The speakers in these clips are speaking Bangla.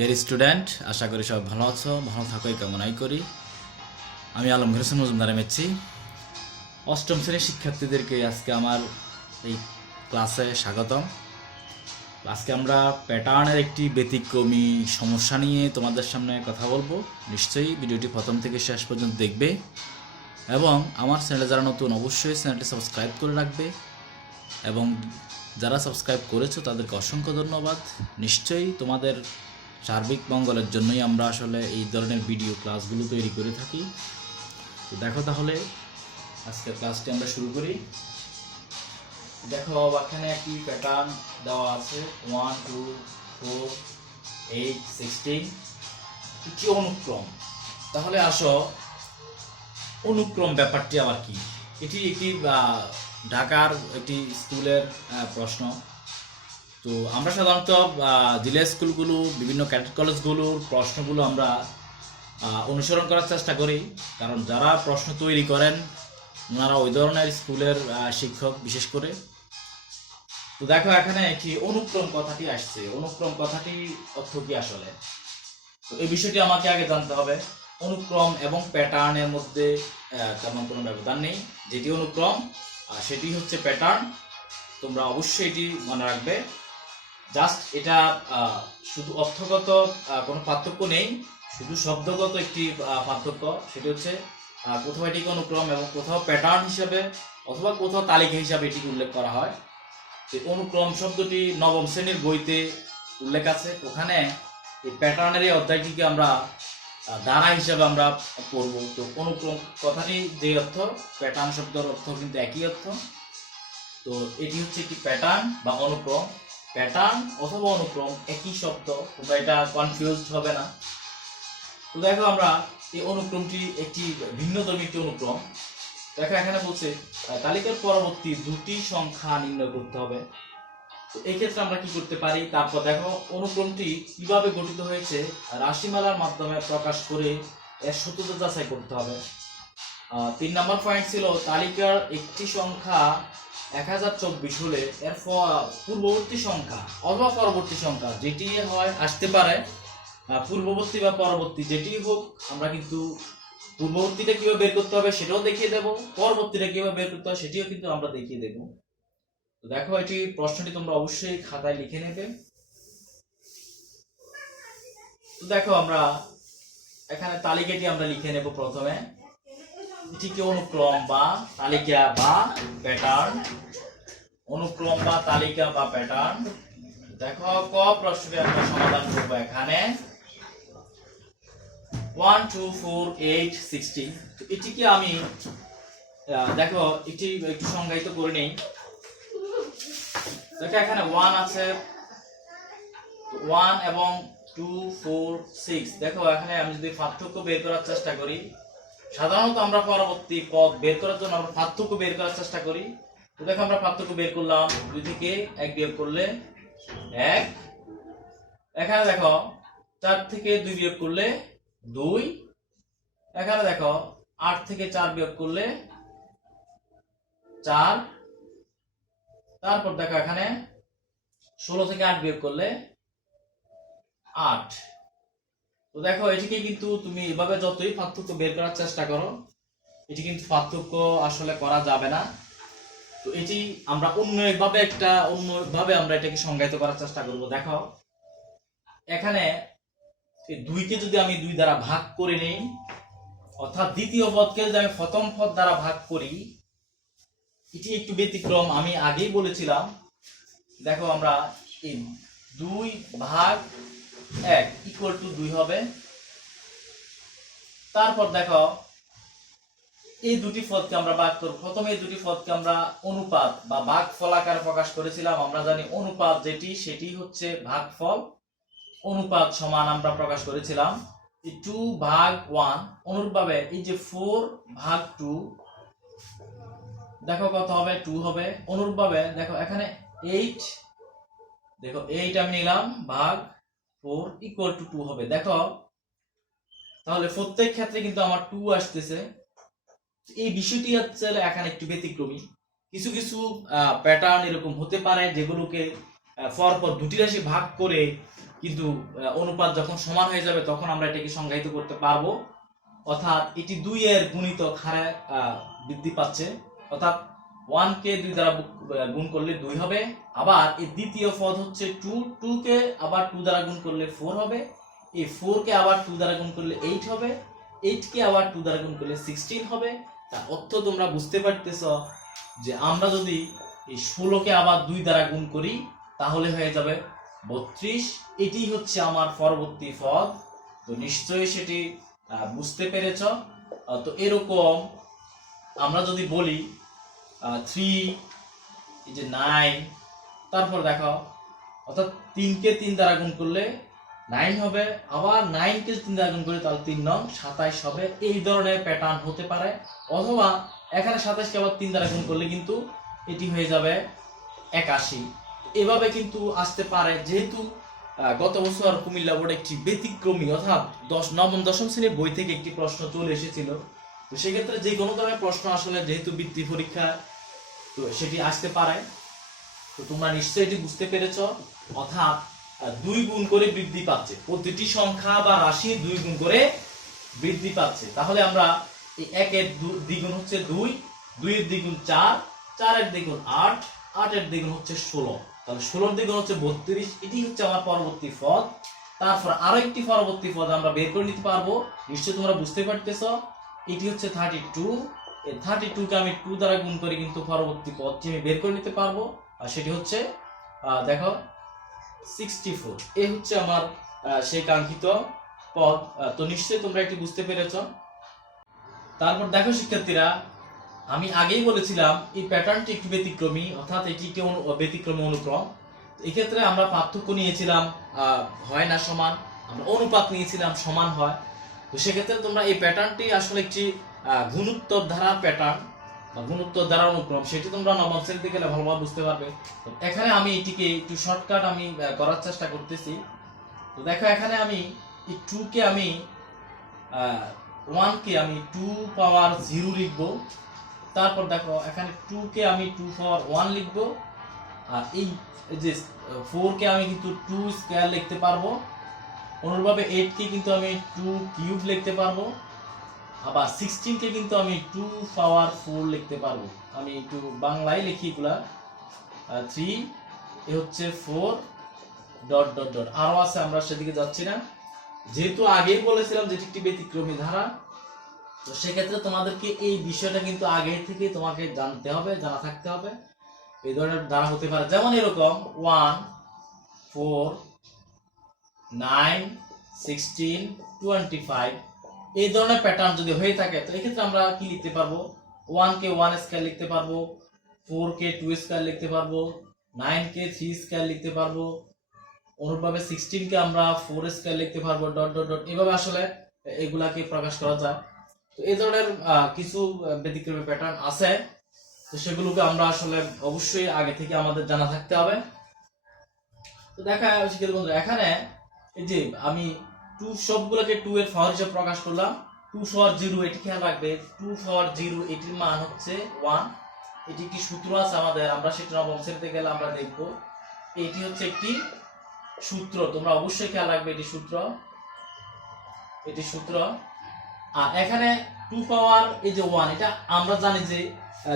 ডিয়ার স্টুডেন্ট, আশা করি সব ভালো আছো, ভালো থাকো এই কামনাই করি। আমি আলমগীর হোসেন মজুমদার এমএসসি অষ্টম শ্রেণীর শিক্ষার্থীদেরকে আজকে আমার এই ক্লাসে স্বাগতম। আজকে আমরা প্যাটার্নের একটি ব্যতিক্রমী সমস্যা নিয়ে তোমাদের সামনে কথা বলবো। নিশ্চয়ই ভিডিওটি প্রথম থেকে শেষ পর্যন্ত দেখবে এবং আমার চ্যানেলে যারা নতুন অবশ্যই চ্যানেলটি সাবস্ক্রাইব করে রাখবে এবং যারা সাবস্ক্রাইব করেছো তাদেরকে অসংখ্য ধন্যবাদ। নিশ্চয়ই তোমাদের সার্বিক মঙ্গলের জন্যই আমরা আসলে এই ধরনের ভিডিও ক্লাসগুলো তৈরি করে থাকি। তো দেখো তাহলে আজকের ক্লাসটি আমরা শুরু করি। দেখো এখানে একটি প্যাটার্ন দেওয়া আছে 1 2 4 8 16 একটি অনুক্রম। তাহলে আসো অনুক্রম ব্যাপারটি আবার কি। এটি একটি ঢাকার একটি স্কুলের প্রশ্ন। তো আমরা সাধারণত জেলা স্কুলগুলো বিভিন্ন ক্যাডেট কলেজগুলোর প্রশ্নগুলো আমরা অনুসরণ করার চেষ্টা করি, কারণ যারা প্রশ্ন তৈরি করেন ওনারা ওই ধরনের স্কুলের শিক্ষক বিশেষ করে। তো দেখো এখানে একটি অনুক্রম কথাটি আসছে। অনুক্রম কথাটি অর্থ কি আসলে, তো এই বিষয়টি আমাকে আগে জানতে হবে। অনুক্রম এবং প্যাটার্নের মধ্যে তেমন কোনো ব্যবধান নেই। যেটি অনুক্রম সেটি হচ্ছে প্যাটার্ন। তোমরা অবশ্যই এটি মনে রাখবে। জাস্ট এটা শুধু অর্থগত কোনো পার্থক্য নেই, শুধু শব্দগত একটি পার্থক্য। সেটি হচ্ছে কোথাও এটিকে অনুক্রম এবং কোথাও প্যাটার্ন হিসাবে অথবা কোথাও তালিকা হিসাবে এটিকে উল্লেখ করা হয়। যে অনুক্রম শব্দটি নবম শ্রেণীর বইতে উল্লেখ আছে, ওখানে এই প্যাটার্নের এই অধ্যায়টিকে আমরা ধারা হিসাবে আমরা পড়ব। তো অনুক্রম কথাটি যে অর্থ, প্যাটার্ন শব্দের অর্থ কিন্তু একই অর্থ। তো এটি হচ্ছে একটি প্যাটার্ন বা অনুক্রম। প্যাটার্ন অথবা অনুক্রম একই শব্দ, তোমরা এটা কনফিউজড হবে না। তো দেখো আমরা এই অনুক্রমটি একটি ভিন্নধর্মী একটি অনুক্রম। দেখো এখানে বলছে তালিকার পরবর্তী দুটি সংখ্যা নির্ণয় করতে হবে। তো এই ক্ষেত্রে আমরা কি করতে পারি, তারপর দেখো অনুক্রমটি কিভাবে গঠিত হয়েছে রাশিমালার মাধ্যমে প্রকাশ করে এর সত্যতা যাচাই করতে হবে। 3 নম্বর পয়েন্ট ছিল তালিকার একটি সংখ্যা 1024 হলে এর পূর্ববর্তী সংখ্যা অথবা পরবর্তী সংখ্যা যেটি হয় আসতে পারে, পূর্ববর্তী বা পরবর্তী যেটি হোক, আমরা কিন্তু পূর্ববর্তীটা কিভাবে বের করতে হবে সেটাও দেখিয়ে দেব, পরবর্তীটা কিভাবে বের করতে হবে সেটিও কিন্তু আমরা দেখিয়ে দেব। তো দেখো এটি প্রশ্নটি তোমরা অবশ্যই খাতায় লিখে নেবে। তো দেখো আমরা এখানে তালিকাটি আমরা লিখে নেব প্রথমে। এটিকে অনুক্রম বা তালিকা বা প্যাটার্ন, অনুক্রম বা তালিকা বা প্যাটার্ন। দেখো ক প্রশ্নটি আমরা সমাধান করব এখানে 1 2 4 8 16। তো এটিকে আমি দেখো এটি একটু সংজ্ঞায়িত করে নেই। দেখো এখানে 1 আছে, 1 এবং 2 4 6। দেখো এখানে আমি যদি পার্থক্য বের করার চেষ্টা করি, সাধারণত আমরা পরবর্তী পদ বের করার জন্য আমরা পার্থক্য বের করার চেষ্টা করি। তো দেখো আমরা পার্থক্য বের করলাম, 2 থেকে 1 বিয়োগ করলে 1। এখানে দেখো 4 থেকে 2 বিয়োগ করলে 2। এখানে দেখো 8 থেকে 4 বিয়োগ করলে 4। তারপর দেখো এখানে 16 থেকে 8 বিয়োগ করলে 8। তো দেখো এটিকে কিন্তু তুমি এভাবে যতই পার্থক্য বের করার চেষ্টা করো, এটি কিন্তু পার্থক্য আসলে করা যাবে না। তো এটি আমরা অন্যভাবে আমরা এটাকে সংজ্ঞায়িত করার চেষ্টা করব। দেখো এখানে এই 2কে যদি আমি 2 দ্বারা ভাগ করে নেই, অর্থাৎ দ্বিতীয় পদকে যদি আমি প্রথম পদ দ্বারা ভাগ করি, এটি একটু ব্যতিক্রম, আমি আগেই বলেছিলাম। দেখো আমরা এই 2 ভাগ 1 ইকুয়াল টু 2 হবে। তারপর দেখো এই দুটি পদকে আমরা ভাগ করব। প্রথমে এই দুটি পদকে আমরা অনুপাত বা ভাগফল আকারে প্রকাশ করেছিলাম। আমরা জানি অনুপাত যেটি সেটি হচ্ছে ভাগফল। অনুপাত সমান আমরা প্রকাশ করেছিলাম 2 ভাগ 1। অনুরূপভাবে এই যে 4 ভাগ 2, দেখো কত হবে, 2 হবে। অনুরূপভাবে দেখো এখানে 8, দেখো 8 আমি নিলাম ভাগ 4 ইকুয়াল টু 2 হবে। দেখো তাহলে প্রত্যেক ক্ষেত্রে কিন্তু আমার 2 আসতেছে। এই বিষয়টি হচ্ছে এখানে একটু ব্যতিক্রমী। কিছু কিছু প্যাটার্ন এরকম হতে পারে যেগুলোকে পরপর দুটি রাশি ভাগ করে কিন্তু অনুপাত যখন সমান হয়ে যাবে তখন আমরা এটাকে সংজ্ঞায়িত করতে পারবো। অর্থাৎ এটি 2 এর গুণিতক হারে বৃদ্ধি পাচ্ছে, অর্থাৎ 1 কে 2 দ্বারা গুণ করলে 2 হবে। আবার এই দ্বিতীয় পদ হচ্ছে 2 কে আবার 2 দ্বারা গুণ করলে 4 হবে। এই 4 কে আবার 2 দ্বারা গুণ করলে 8 হবে। 8 কে আবার 2 দ্বারা গুণ করলে 16 হবে। তার অর্থ তোমরা বুঝতে পারতেছ যে আমরা যদি এই 16 কে আবার 2 দ্বারা গুণ করি তাহলে হয়ে যাবে 32। এটি হচ্ছে আমার পরবর্তী পদ। তো নিশ্চয়ই সেটি বুঝতে পেরেছ। তো এরকম আমরা যদি বলি 3, এই যে 9, তারপর দেখো অর্থাৎ 3 কে 3 দ্বারা গুণ করলে 9 হবে, আবার 9 কে 3 দ্বারা গুণ করলে তাহলে 3 9 27 হবে। এই ধরনের প্যাটার্ন হতে পারে। অথবা এখানে 27 কে আবার 3 দ্বারা গুণ করলে কিন্তু এটি হয়ে যাবে 81। এভাবে কিন্তু আসতে পারে। যেহেতু গত বছর কুমিল্লা বোর্ড একটি ব্যতিক্রমী অর্থাৎ নবম দশম শ্রেণীর বই থেকে একটি প্রশ্ন চলে এসেছিল। তো সেক্ষেত্রে যে কোনো ধরনের প্রশ্ন আসলে যেহেতু বৃত্তি পরীক্ষা, তো সেটি আসতে পারে। তো তোমরা নিশ্চয়ই এটি বুঝতে পেরেছ। অর্থাৎ 2 গুণ করে বৃদ্ধি পাচ্ছে, প্রতিটি সংখ্যা বা রাশি 2 গুণ করে বৃদ্ধি পাচ্ছে। তাহলে আমরা এই 1 এর দ্বিগুণ হচ্ছে 2, 2 এর দ্বিগুণ 4, 4 এর দ্বিগুণ 8, 8 এর দ্বিগুণ হচ্ছে 16, তাহলে 16 এর দ্বিগুণ হচ্ছে 32। এটি হচ্ছে আমার পরবর্তী পদ। তারপর আরো একটি পরবর্তী পদ আমরা বের করে নিতে পারবো। নিশ্চয়ই তোমরা বুঝতে পারতেছ। এটি হচ্ছে 32। এই 32 কে আমি 2 দ্বারা গুণ করে কিন্তু পরবর্তী পদটি আমি বের করে নিতে পারবো। আর সেটি হচ্ছে দেখো 64। এই হচ্ছে আমার সেই কাঙ্ক্ষিত পদ। তো নিশ্চয়ই তোমরা এটি বুঝতে পেরেছ। তারপর দেখো শিক্ষার্থীরা, আমি আগেই বলেছিলাম এই প্যাটার্নটি একটু ব্যতিক্রমী, অর্থাৎ এটি একটি ব্যতিক্রমী অনুক্রম। এক্ষেত্রে আমরা পার্থক্য নিয়েছিলাম হয় না সমান, আমরা অনুপাত নিয়েছিলাম সমান হয়। তো সেক্ষেত্রে তোমরা এই প্যাটার্নটি আসলে একটি গুণোত্তর ধারা প্যাটার্ন বা গুণোত্তর ধারা অনুক্রম, সেটি তোমরা নবম শ্রেণীতে গেলে ভালোভাবে বুঝতে পারবে। তো এখানে আমি এটিকে একটু শর্টকাট আমি করার চেষ্টা করতেছি। তো দেখো এখানে আমি এই 2 কে আমি 1 কে আমি 2 পাওয়ার 0 লিখবো। তারপর দেখো এখানে 2 কে আমি 2 পাওয়ার 1 লিখবো। আর এই যে 4 কে আমি কিন্তু 2 স্কয়ার লিখতে পারবো। অনুরূপভাবে 8 কে কিন্তু আমি 2 কিউব লিখতে পারবো। আবার 16 কে কিন্তু আমি 2 পাওয়ার 4 লিখতে পারবো। আমি একটু বাংলায় লিখি এগুলা। 3 এ হচ্ছে 4 ডট ডট ডট আরো আছে, আমরা সেদিকে যাচ্ছি না। যেহেতু আগেই বলেছিলাম যেটি একটি ব্যতিক্রমী ধারা, তো সেক্ষেত্রে তোমাদেরকে এই বিষয়টা কিন্তু আগে থেকে তোমাকে জানতে হবে, জানা থাকতে হবে। এই ধরনের ধারা হতে পারে যেমন এরকম 1 4 9 16 25। এই ধরনের প্যাটার্ন যদি হয়ে থাকে তো এক্ষেত্রে আমরা কি লিখতে পারবো? 1 কে 1 স্কয়ার লিখতে পারবো, 4 কে 2 স্কয়ার লিখতে পারবো, 9 কে 3 স্কয়ার লিখতে পারবো। অনুরূপভাবে 16 কে আমরা 4 স্কয়ার লিখতে পারবো ডট ডট ডট। এভাবে আসলে এগুলাকে প্রকাশ করা যায়। তো এই ধরনের কিছু ব্যতিক্রমী প্যাটার্ন আছে। তো সেগুলোকে আমরা আসলে অবশ্যই আগে থেকে আমাদের জানা থাকতে হবে। তো দেখা শিক্ষার্থী বন্ধুরা, এখানে এই যে আমি 2 সবগুলোকে 2 এর পাওয়ার হিসেবে প্রকাশ করলাম। 2 পাওয়ার 0 এটি খেয়াল রাখবে। 2 পাওয়ার 0 এটির মান হচ্ছে 1। এটি একটি সূত্র আছে আমাদের, আমরা সেটা নবম শ্রেণীতে গেলে আমরা দেখব। এটি হচ্ছে একটি সূত্র, তোমরা অবশ্যই খেয়াল রাখবে এটি সূত্র, এটি সূত্র। আর এখানে 2 পাওয়ার এই যে 1, এটা আমরা জানি যে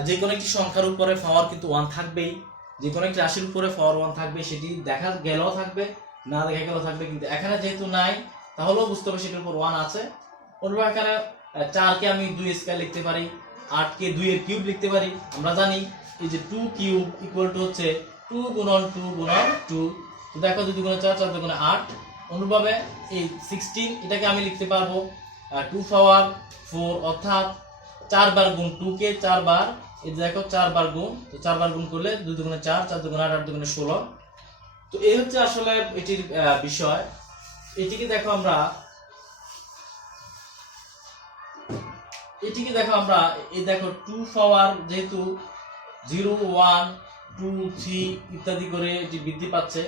যে কোনো একটি সংখ্যার উপরে পাওয়ার কিন্তু 1 থাকবেই। যে কোনো একটি রাশির উপরে পাওয়ার 1 থাকবে, সেটি দেখা গেলেও থাকবে, না দেখা গেলেও থাকবে। কিন্তু এখানে যেহেতু নাই তাহলেও বুঝতে হবে সেটার উপর 1 আছে। অনুরূপ এখানে 4 কে আমি 2 স্কয়ার লিখতে পারি, 8 কে 2 এর কিউব লিখতে পারি। আমরা জানি এই যে 2 কিউব ইকুয়াল টু হচ্ছে 2 গুণন 2 গুণন 2। তো দেখো 2 গুণন 4, 4 গুণন 8। অনুরূপভাবে এই 16 এটাকে আমি লিখতে পারবো 2 পাওয়ার 4, অর্থাৎ 4 বার গুণ 2 কে 4 বার, এই দেখো 4 বার গুণ, তো 4 বার গুণ করলে 2 দুগুণে 4, 4 দুগুণে 8, 8 দুগুণে 16। তো এই হচ্ছে আসলে এটির বিষয়। এটিকে দেখো আমরা এই দেখো 2 পাওয়ার যেহেতু 0 1 2 3 ইত্যাদি করে এটি বৃদ্ধি পাচ্ছে।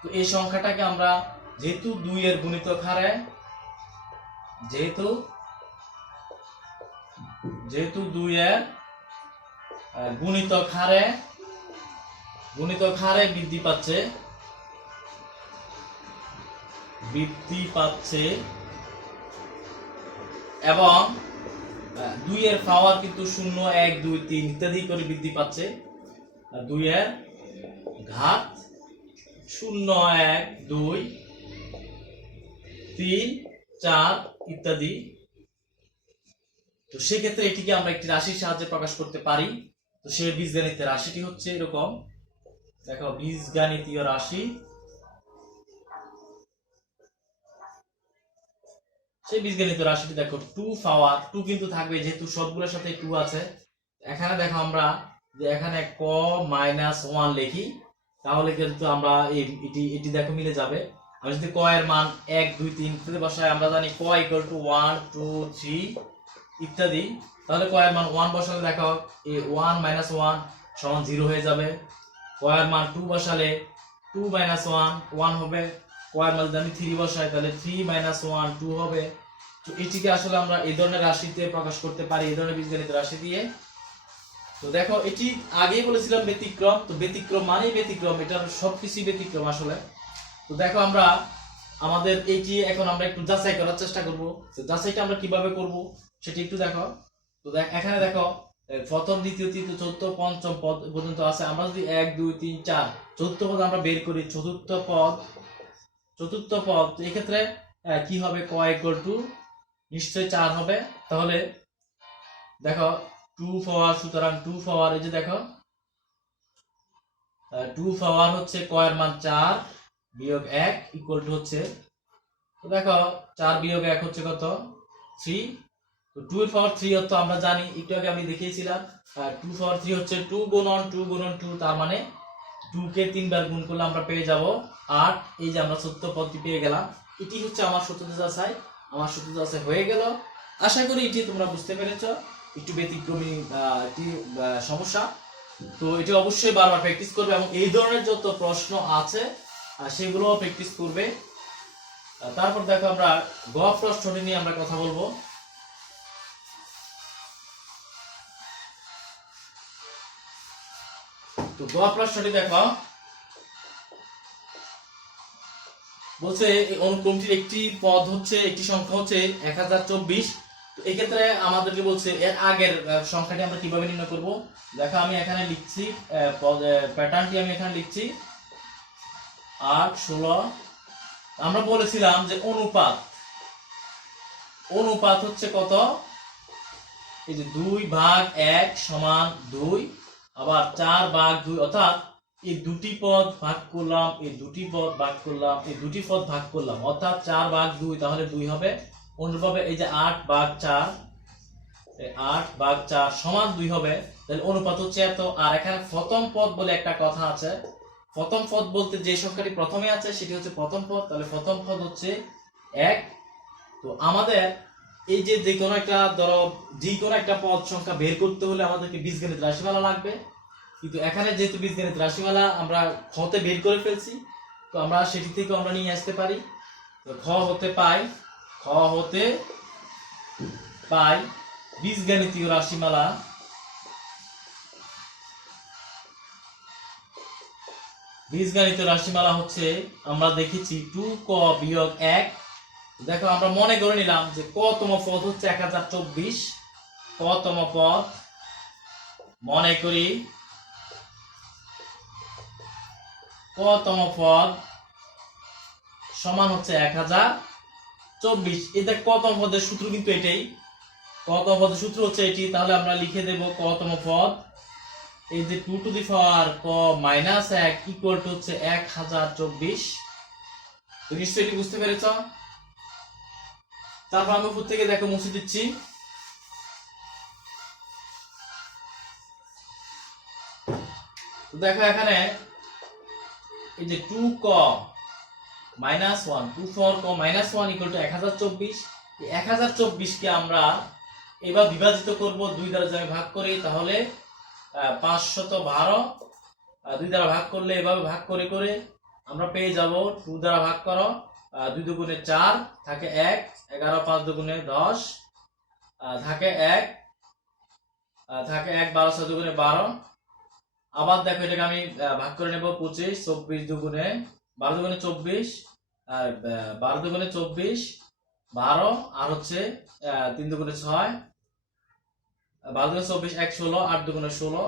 তো এই সংখ্যাটাকে আমরা যেহেতু 2 এর গুণিতক হারে, যেহেতু 2 এর গুণিতক হারে বৃদ্ধি পাচ্ছে, বৃদ্ধি পাচ্ছে এবং 2 এর পাওয়ার কিন্তু 0 1 2 3 ইত্যাদি করে বৃদ্ধি পাচ্ছে। 2 এর ঘাত 0 1 2 3 4 ইত্যাদি। তো সেক্ষেত্রে এটিকে আমরা একটি রাশির সাহায্যে প্রকাশ করতে পারি। তো সেই বীজগণিতের রাশিটি হচ্ছে এরকম, দেখো বীজগণিতীয় রাশি। সেই বীজগণিত রাশিটি দেখো 2 পাওয়ার 2 কিন্তু থাকবে, যেহেতু সবগুলোর সাথে 2 আছে। এখানে দেখো আমরা যে এখানে ক মাইনাস 1 লিখি, তাহলে কিন্তু আমরা এটি দেখো মিলে যাবে। আমি যদি ক এর মান 1 2 3 ইত্যাদি বসাই, আমরা জানি ক ইকুয়াল টু 1 2 3 ইত্যাদি। তাহলে ক এর মান 1 বসালে দেখো এই 1 মাইনাস 1 সমান 0 হয়ে যাবে। ক এর মান 2 বসালে 2 মাইনাস 1 1 হবে। ক এর মান যদি আমি 3 বসাই তাহলে 3 মাইনাস 1 2 হবে। তো এটিকে আসলে আমরা এই ধরনের রাশিতে প্রকাশ করতে পারি, এই ধরনের বীজগণিত রাশি দিয়ে। তো দেখো এটি আগেই বলেছিলাম ব্যতিক্রম, তো ব্যতিক্রম মানেই ব্যতিক্রম, এটার সবকিছু ব্যতিক্রম আসলে। তো দেখো আমরা আমাদের এইটি এখন আমরা একটু যাচাই করার চেষ্টা করব। তো যাচাইটা আমরা কিভাবে করব সেটি একটু দেখো। তো এখানে দেখো প্রথম দ্বিতীয় তৃতীয় চতুর্থ পঞ্চম পদ পর্যন্ত আছে। আমরা যদি 1 2 3 4 চতুর্থ পদ আমরা বের করি, চতুর্থ পদ এই ক্ষেত্রে কি হবে, ক ইকুয়াল টু নিশ্চয় 4 হবে। তাহলে দেখো 2 পাওয়ার, সুতরাং 2 পাওয়ার এই যে দেখো 2 পাওয়ার হচ্ছে ক এর মান 4 বিয়োগ 1 ইকুয়াল টু হচ্ছে, তো দেখো 4 বিয়োগ 1 হচ্ছে কত 3। তো 2 এর পাওয়ার 3 অর্থ আমরা জানি, একটু আগে আমি দেখিয়েছিলাম 2 পাওয়ার 3 হচ্ছে 2 গুণন 2 গুণন 2, তার মানে 2 কে 3 বার গুণ করলে আমরা পেয়ে যাব 8। এই যে আমরা সত্য পদটি পেয়ে গেলাম। এটি হচ্ছে আমার সত্যতা যাচাই। আমার সত্যতা যাচাই হয়ে গেল। আশা করি এটি তোমরা বুঝতে পেরেছো। একটু ব্যতিক্রমী একটি সমস্যা। তো এটি অবশ্যই বারবার প্র্যাকটিস করবে এবং এই ধরনের যত প্রশ্ন আছে সেগুলো প্র্যাকটিস করবে। তারপর দেখো আমরা গ প্রশ্নটি নিয়ে আমরা কথা বলবো। তো গ প্রশ্নটি দেখো বলছে এই অনুক্রমটির একটি পদ হচ্ছে, একটি সংখ্যা হচ্ছে 1024। তো এই ক্ষেত্রে আমাদেরকে বলছে এর আগের সংখ্যাটি আমরা কিভাবে নির্ণয় করব। দেখো আমি এখানে লিখছি প্যাটার্নটি আমি এখানে লিখছি 8 16। আমরা বলেছিলাম যে অনুপাত হচ্ছে কত, এই যে 2 ভাগ 1 সমান 2, আবার 4 ভাগ 2, অর্থাৎ এই দুটি পদ ভাগ করলাম, এই দুটি পদ ভাগ করলাম, এই দুটি পদ ভাগ করলাম, অর্থাৎ 4 ভাগ 2 তাহলে 2 হবে। অনুরূপভাবে এই যে 8 ভাগ 4, এই 8 ভাগ 4 সমান 2 হবে। তাহলে অনুপাত হচ্ছে এত। আর এখানে প্রথম পদ বলে একটা কথা আছে। প্রথম পদ বলতে যে সংখ্যাটি প্রথমে আছে সেটি হচ্ছে প্রথম পদ, তাহলে প্রথম পদ হচ্ছে 1। তো আমাদের এই যে কোনো একটা ধরো যে কোনো একটা পদ সংখ্যা বের করতে হলে আমাদেরকে বীজগণিত রাশিমালা লাগবে, কিন্তু এখানে যেহেতু বীজগণিত রাশিমালা আমরা খতে বের করে ফেলছি, তো আমরা সেটি থেকে আমরা নিয়ে আসতে পারি। তো খ হতে পাই বীজগণিতীয় রাশিমালা। বীজগণিত রাশিমালা হচ্ছে আমরা দেখেছি 2 ক বিয়োগ 1। দেখো আমরা মনে করে নিলাম যে কতম পদ হচ্ছে 1024। কতম পদ মনে করি, কতম পদ সমান হচ্ছে 1024। এই দেখ কতম পদের সূত্র কিন্তু এটাই, কতম পদের সূত্র হচ্ছে এটি। তাহলে আমরা লিখে দেব কতম পদ এই যে 2 টু দি পাওয়ার ক মাইনাস 1 ইকুয়াল টু হচ্ছে 1024। তো নিশ্চয়ই এটি বুঝতে পেরেছ। তারপর আমি উপর থেকে দেখো মুছে দিচ্ছি। দেখো এখানে এই যে 2 ক মাইনাস 1, 2 4 ক মাইনাস 1 ইকুয়াল টু 1024। এই 1024 কে আমরা এবার বিভাজিত করব 2 দ্বারা যদি ভাগ করি তাহলে 512। 2 দ্বারা ভাগ করলে এভাবে ভাগ করে করে আমরা পেয়ে যাব 2 দ্বারা ভাগ করো 2 দুগুণে 4 থাকে 1, 11 5 দুগুণে 10 থাকে 1, থাকে 1, 12 6 দুগুণে 12। আবার দেখো এটাকে আমি ভাগ করে নেব 25, 24 দুগুণে 12 দুগুণে 24, আর 12 দুগুণে 24, 12 আর হচ্ছে 3 দুগুণে 6, 12 দুগুণে 24, 1 16, 8 দুগুণে 16।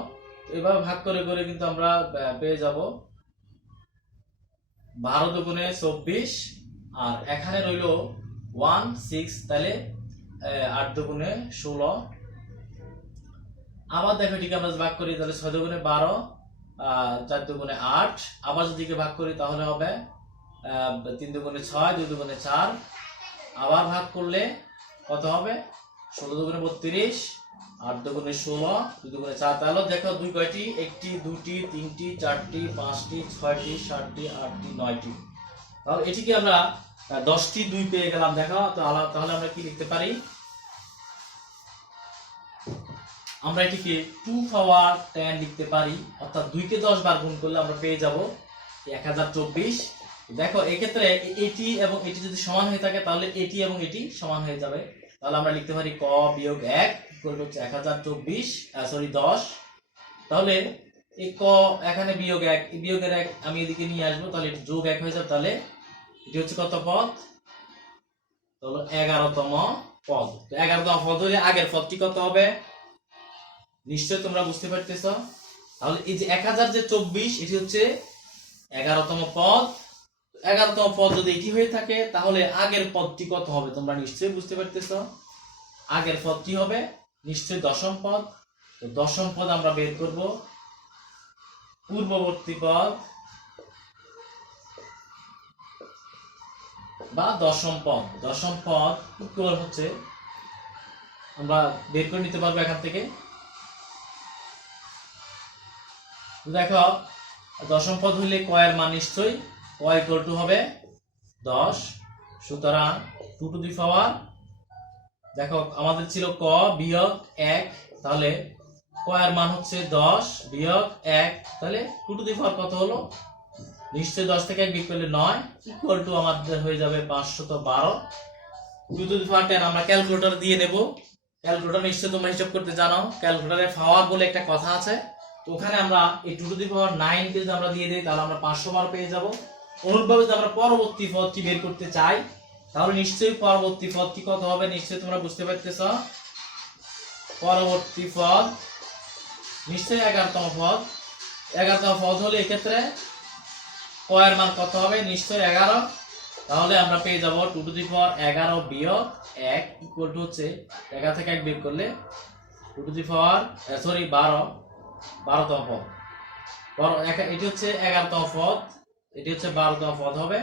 এভাবে ভাগ করে করে কিন্তু আমরা পেয়ে যাব 12 দুগুণে 24, আর এখানে রইল 1 6, তাহলে 8 দুগুণে 16। আবার দেখো এটিকে আমরা ভাগ করি তাহলে 6 দুগুণে 12, 4 দুগুণে 8। আবার যদি ভাগ করি তাহলে হবে 3 দুগুণে 6, 2 দুগুণে 4। আবার ভাগ করলে কত হবে? 16 দুগুণে 32, 8 দুগুণে 16, 2 দুগুণে 4। তাহলে দেখো 2 কয়টি? 1টি, 2টি, 3টি, 4টি, 5টি, 6টি, 7টি, 8টি, 9টি। তাহলে এটিকে আমরা 10টি 2 পেয়ে গেলাম। দেখো তাহলে আমরা কি লিখতে পারি? আমরা এটিকে 2 পাওয়ার 10 লিখতে পারি, অর্থাৎ 2 কে 10 বার গুণ করলে আমরা পেয়ে যাব 1024। দেখো এক্ষেত্রে এটি এবং এটি যদি সমান হয়ে থাকে তাহলে এটি এবং এটি সমান হয়ে যাবে। তাহলে আমরা লিখতে পারি ক বিয়োগ 1 ইকুয়াল টু 1024, সরি 10। তাহলে এই ক এখানে বিয়োগ 1, এই বিয়োগের 1 আমি এদিকে নিয়ে আসবো, তাহলে এটি যোগ 1 হয়ে যাবে। তাহলে এটি হচ্ছে কত পদ? তাহলে 11তম পদ। তো 11তম পদ হলে আগের পদটি কত হবে? নিশ্চয় তোমরা বুঝতে পারতেছ। তাহলে এই যে 1024 এটি হচ্ছে 11তম পদ। 11তম পদ যদি এটি হয়ে থাকে তাহলে আগের পদটি কত হবে তোমরা নিশ্চয়ই বুঝতে পারতেছ। আগের পদটি হবে নিশ্চয়ই দশম পদ। তো দশম পদ আমরা বের করব। পূর্ববর্তী পদ বা দশম পদ, দশম পদ ইকুয়াল হচ্ছে আমরা বের করে নিতে পারবো এখান থেকে। দেখো দশম পদ হইলে ক এর মান নিশ্চয়ই ক ইকুয়াল টু হবে 10। সুতরাং 2 টু দি পাওয়ার, দেখো আমাদের ছিল ক বিয়োগ 1, তাহলে ক এর মান হচ্ছে 10 বিয়োগ 1, তাহলে 2 টু দি পাওয়ার কত হলো? নিশ্চয়ই 10 থেকে 1 বিয়োগ করলে 9 ইকুয়াল টু আমাদের হয়ে যাবে 512। 2 টু দি পাওয়ার 10 আমরা ক্যালকুলেটর দিয়ে নেব। ক্যালকুলেটর নিশ্চয়ই তোমরা হিসাব করতে জানো। ক্যালকুলেটরে পাওয়ার বলে একটা কথা আছে। তো ওখানে আমরা এই 2 টু দি পাওয়ার 9 কে যদি আমরা দিয়ে দেই তাহলে আমরা 512 পেয়ে যাব। অনুরূপভাবে যদি আমরা পরবর্তী পদটি বের করতে চাই তাহলে নিশ্চয়ই পরবর্তী পদটি কত হবে নিশ্চয়ই তোমরা বুঝতে পারতেছ। পরবর্তী পদ নিশ্চয়ই 11তম পদ। 11তম পদ হলে এক্ষেত্রে ক এর মান কত হবে? নিশ্চয়ই 11। তাহলে আমরা পেয়ে যাব 2 টু দি পাওয়ার 11 বিয়োগ 1 ইকুয়াল টু হচ্ছে 11 থেকে 1 বিয়োগ করলে 2 টু দি পাওয়ার 12তম পদ। এটি হচ্ছে 11তম পদ, এটি হচ্ছে 12তম পদ হবে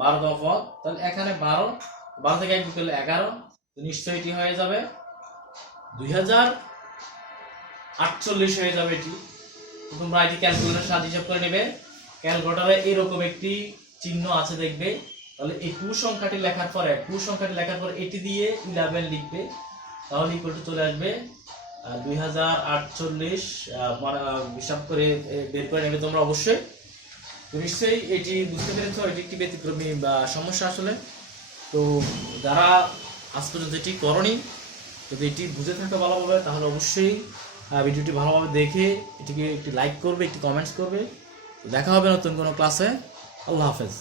12তম পদ। তাহলে এখানে 12 থেকে 1 বিয়োগ করলে 11, তো নিশ্চয়ই এটি হয়ে যাবে 2048 হয়ে যাবে এটি। তো তোমরা এটি ক্যালকুলেটরের সাহায্যে হিসাব করে নেবে। ক্যালকুলেটরে এরকম একটি চিহ্ন আছে দেখবে। তাহলে এই 2 সংখ্যাটি লেখার পরে এটি দিয়ে 11 লিখবে, তাহলে ইকুয়াল টু চলে আসবে 2048। হিসাব করে বের করে নেবে তোমরা অবশ্যই। তো নিশ্চয়ই এটি বুঝতে পেরেছো, এটি একটি ব্যতিক্রমী সমস্যা আসলে। তো যারা আজ পর্যন্ত এটি করনি, যদি এটি বুঝে থাকো ভালোভাবে তাহলে অবশ্যই ভিডিওটি ভালোভাবে দেখে এটিকে একটি লাইক করবে, একটি কমেন্টস করবে। দেখা হবে নতুন কোনো ক্লাসে। আল্লাহ হাফেজ।